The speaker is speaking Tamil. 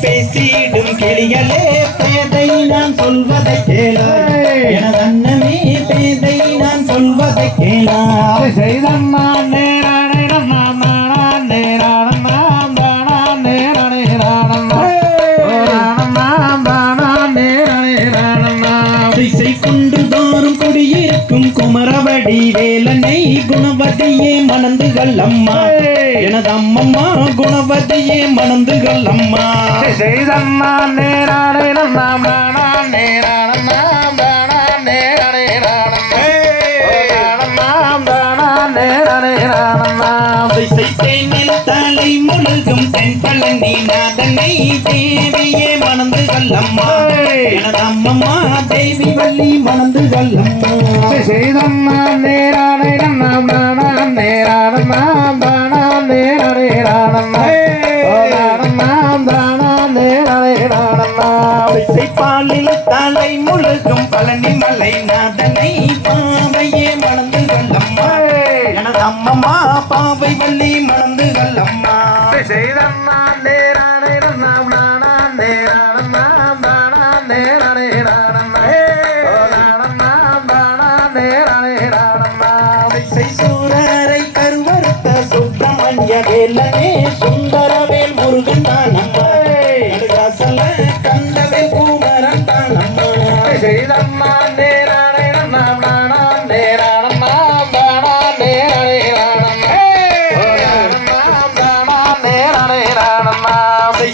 பேசிடும் கிளிகளே பேதை நான் சொல்வதை கேளாய். எனது அண்ணனே பேதை நான் சொல்வதை கேளாய். செய்தம்மா கொண்டு தோறும் குடியிருக்கும் குமரவடி வேலனை குணவதியே மணந்துகள் அம்மா. எனது அம்மம்மா குணவதியே மணந்துகள் அம்மா. செய்தம்மா நேரானே நாம் நானான் நேரானம் நாம் தானான் நேரானே நேரானே தலை முழுகும் தென் பழனி நாதனை தேவியே மணந்துகள் அம்மா. எனது அம்மம்மா தேவி வள்ளி மணந்துகள் அம்மா செய்தம்மா நேரானே நாம் நானான் நேரானம் நாம் தானான் நேரானே ரானம் நாம் தானான் நேரானே ரானம் திசைப்பாலில் தலை முழுகும் பழனி மலை நாதனை பாவையே மணந்துகள் அம்மா எனது அம்மம்மா பாவை வள்ளி மணந்துகள் அம்மா செய்தம்மா நேரானே சுப்பிரமணிய வேலனே சுந்தரவேல் முருகன் தான்.